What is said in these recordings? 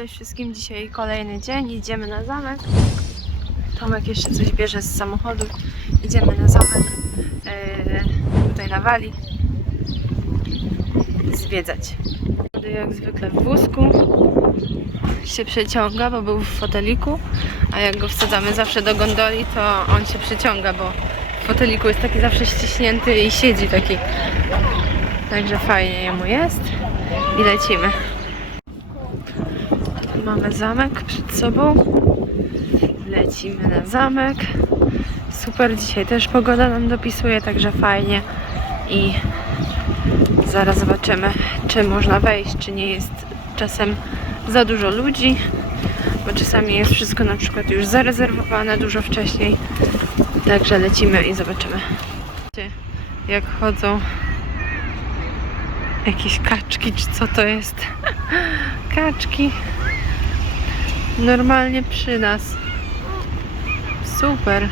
Cześć wszystkim, dzisiaj kolejny dzień, idziemy na zamek. Tomek jeszcze coś bierze z samochodu. Idziemy na zamek, e, tutaj na Wali, zwiedzać. Jak zwykle w wózku się przeciąga, bo był w foteliku, a jak go wsadzamy zawsze do gondoli, to on się przeciąga, bo w foteliku jest taki zawsze ściśnięty i siedzi taki. Także fajnie jemu jest i lecimy. Mamy zamek przed sobą. Lecimy na zamek. Super, dzisiaj też pogoda nam dopisuje, także fajnie. I zaraz zobaczymy, czy można wejść, czy nie jest czasem za dużo ludzi, bo czasami jest wszystko na przykład już zarezerwowane dużo wcześniej. Także lecimy i zobaczymy. Jak chodzą jakieś kaczki, czy co to jest? Kaczki. Normalnie przy nas. Super.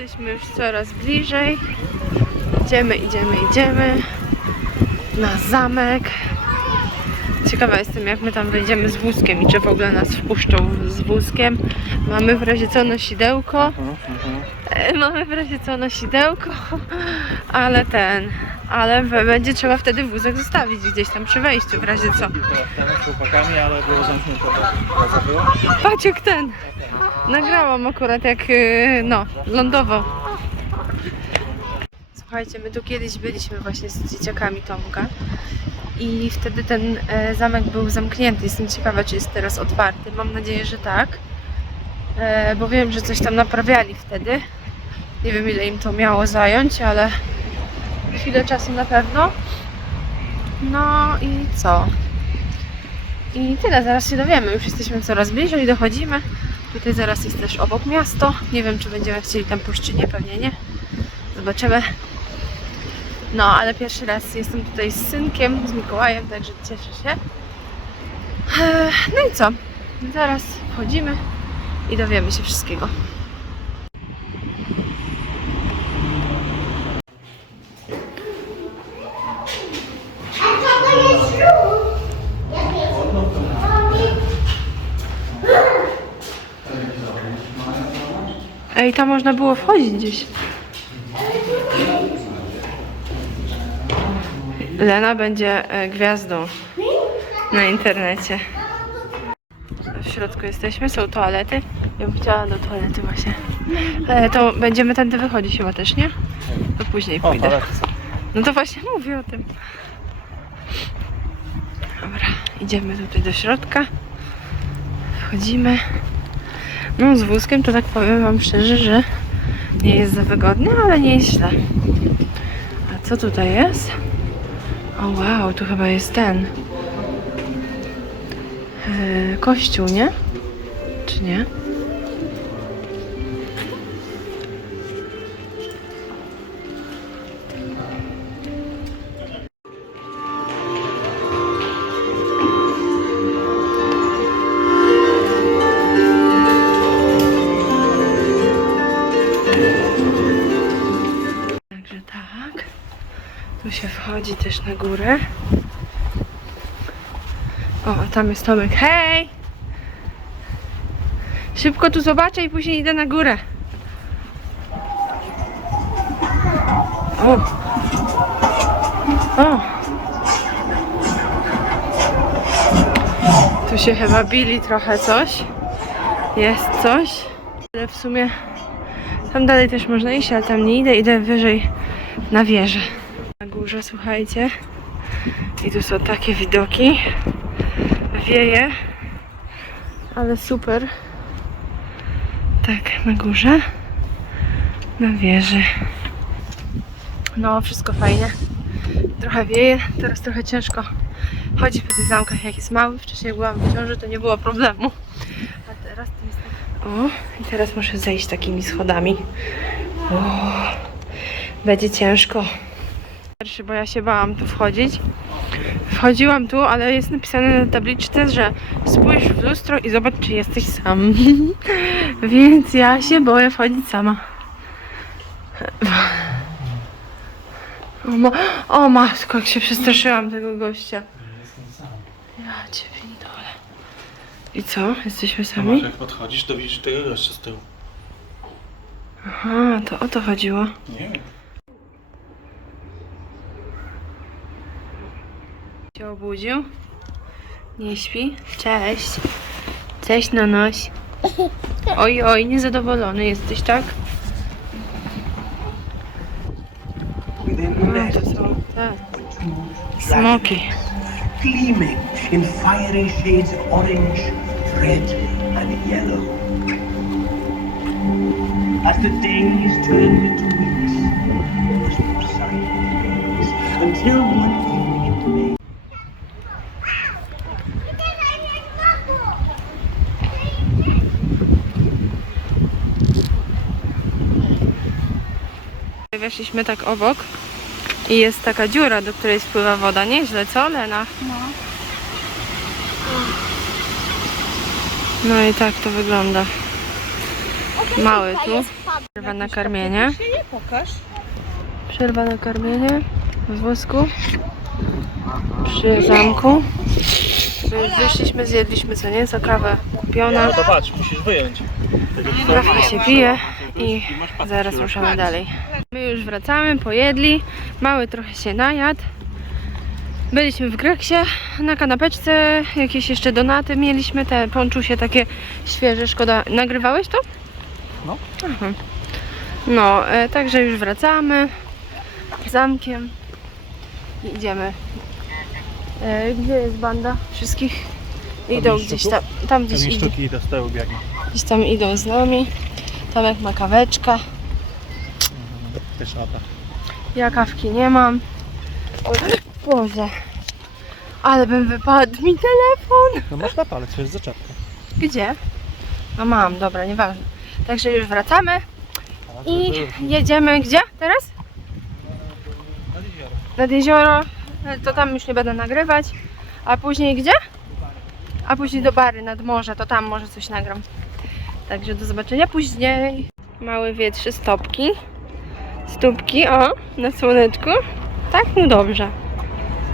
Jesteśmy już coraz bliżej. Idziemy, idziemy, idziemy. Na zamek. Ciekawa jestem, jak my tam wejdziemy z wózkiem i czy w ogóle nas wpuszczą z wózkiem. Mamy w razie co nosidełko. E, Mamy w razie co nosidełko, ale ten, ale będzie trzeba wtedy wózek zostawić gdzieś tam przy wejściu w razie co. Z chłopakami, ale było zamknięte. Jak ten, nagrałam akurat jak, y, no, lądował. Słuchajcie, my tu kiedyś byliśmy właśnie z dzieciakami Tomka i wtedy ten e, zamek był zamknięty. Jestem ciekawa, czy jest teraz otwarty. Mam nadzieję, że tak, e, bo wiem, że coś tam naprawiali wtedy. Nie wiem, ile im to miało zająć, ale chwilę czasu na pewno. No i co? I tyle, zaraz się dowiemy. Już jesteśmy coraz bliżej, dochodzimy. Tutaj zaraz jest też obok miasto. Nie wiem, czy będziemy chcieli tam pójść, czy nie, pewnie nie. Zobaczymy. No, ale pierwszy raz jestem tutaj z synkiem, z Mikołajem, także cieszę się. No i co? Zaraz wchodzimy i dowiemy się wszystkiego. Ej, tam można było wchodzić gdzieś. Lena będzie e, gwiazdą na internecie. W środku jesteśmy, są toalety. Ja bym chciała do toalety właśnie. Ale to będziemy tędy wychodzić chyba też, nie? To później O, pójdę. toalety są. No to właśnie mówię o tym. Dobra, idziemy tutaj do środka. Wchodzimy. No z wózkiem to tak powiem wam szczerze, że nie jest za wygodnie, ale nie jest źle. A co tutaj jest? O wow, tu chyba jest ten. Yy, kościół, nie? Czy nie? Tu się wchodzi też na górę. O, a tam jest Tomek. Hej! Szybko tu zobaczę i później idę na górę. O! O! Tu się chyba bili trochę coś. Jest coś. Ale w sumie tam dalej też można iść, ale tam nie idę, idę wyżej na wieżę. Górze, słuchajcie. I tu są takie widoki. Wieje. Ale super. Tak, na górze. Na wieży. No, wszystko fajnie. Trochę wieje, teraz trochę ciężko chodzi po tych zamkach, jak jest mały. Wcześniej byłam w ciąży, to nie było problemu. A teraz to jest tak... O, i teraz muszę zejść takimi schodami. O, będzie ciężko. Pierwszy, bo ja się bałam tu wchodzić. Wchodziłam tu, ale jest napisane na tabliczce, że spójrz w lustro i zobacz, czy jesteś sam. Więc ja się boję wchodzić sama. O, ma- o matko, jak się przestraszyłam tego gościa. Ja cię pindole. I co? Jesteśmy Zobacz, sami? jak podchodzisz, to widzisz tego gościa z tyłu. Aha, to o to chodziło. Nie wiem. Obudził. Nie śpi. Cześć. Cześć, nonoś. Oj, oj, niezadowolony jesteś, tak? No, nest, to są te two smoki. gleaming in fiery shades of orange, red, and yellow. As the days turned into weeks, there was no sign of days until one Weszliśmy tak obok i jest taka dziura, do której spływa woda. Nieźle, co Lena? No. No i tak to wygląda. Mały tu. Przerwa na karmienie. Przerwa na karmienie w wózku. Przy zamku. Wyszliśmy, zjedliśmy co nieco, kawę kupiona. No to patrz, musisz wyjąć. Kawka się pije i zaraz ruszamy dalej. My już wracamy, pojedli. Mały trochę się najadł. Byliśmy w Greksie na kanapeczce, jakieś jeszcze donaty mieliśmy, te ponczusie takie świeże, szkoda. Nagrywałeś to? No. Aha. No, e, także już wracamy zamkiem i idziemy. E, gdzie jest banda wszystkich? Idą gdzieś tam, tam gdzieś idą. biegnie. Gdzieś tam idą z nami. Tomek ma kaweczkę. Też lata. Ja kawki nie mam. Boże. Ale bym wypadł mi telefon. No masz ale to jest zaczepka. Gdzie? No mam, dobra, nieważne. Także już wracamy i jedziemy gdzie teraz? Nad jezioro. E, To tam już nie będę nagrywać. A później gdzie? A później do Bary nad morze, to tam może coś nagram. Także do zobaczenia później. Mały wietrzy stopki. Stópki, o, na słoneczku. Tak, no dobrze.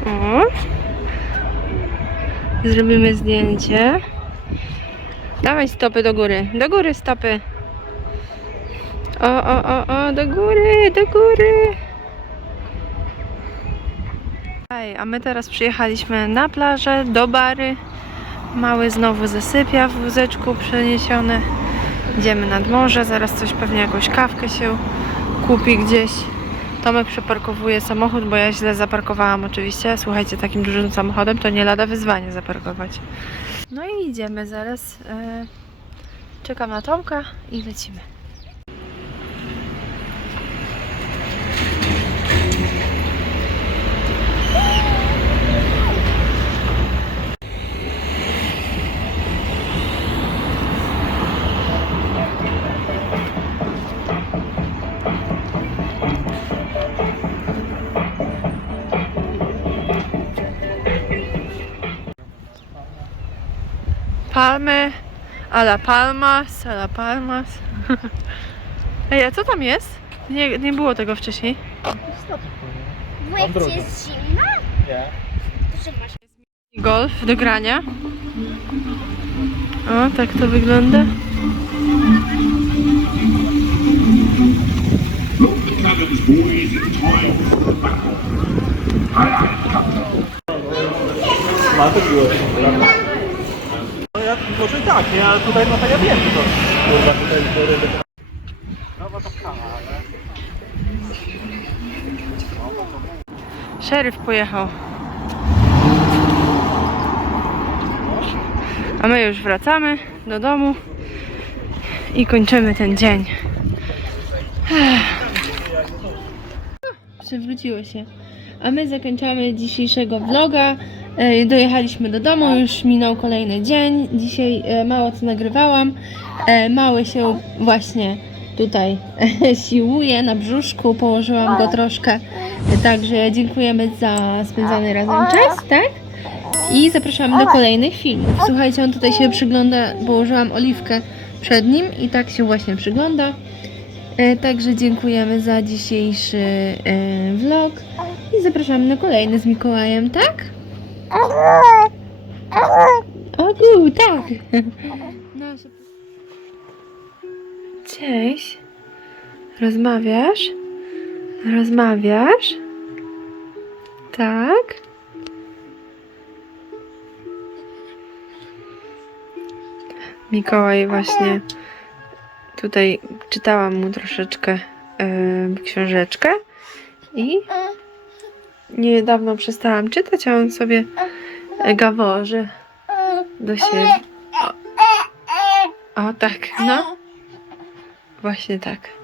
O. Zrobimy zdjęcie. Dawaj stopy do góry. Do góry stopy. O, o, o, o, do góry, do góry. Ej, a my teraz przyjechaliśmy na plażę, do bary. Mały znowu zasypia w wózeczku przeniesiony. Idziemy nad morze, zaraz coś pewnie jakąś kawkę się kupi gdzieś. Tomek przeparkowuje samochód, bo ja źle zaparkowałam oczywiście. Słuchajcie, takim dużym samochodem to nie lada wyzwanie zaparkować. No i idziemy zaraz. E, czekam na Tomka i lecimy. Palmy, a la palmas, a la palmas. Ej, a co tam jest? Nie, nie było tego wcześniej. Ci jest zimno, Nie. masz Golf do grania. O, tak to wygląda. Ma to było. No może i tak, nie? Ale tutaj no to ja wiem, że to kurwa tutaj do ryby. Nowa to kama, ale... Szeryf pojechał. A my już wracamy do domu i kończymy ten dzień. Przewróciło się. A my zakończamy dzisiejszego vloga. E, Dojechaliśmy do domu, już minął kolejny dzień. Dzisiaj e, mało co nagrywałam. E, Mały się właśnie tutaj siłuje na brzuszku, położyłam go troszkę. Także dziękujemy za spędzony razem czas, tak? I zapraszamy do kolejnych filmów. Słuchajcie, on tutaj się przygląda, położyłam oliwkę przed nim i tak się właśnie przygląda. Także dziękujemy za dzisiejszy vlog i zapraszamy na kolejny z Mikołajem, tak? Ogu, tak. Cześć. Rozmawiasz? Rozmawiasz? Tak? Mikołaj właśnie tutaj czytałam mu troszeczkę em, książeczkę i niedawno przestałam czytać, a on sobie gaworzy do siebie. O, o tak, no. Właśnie tak.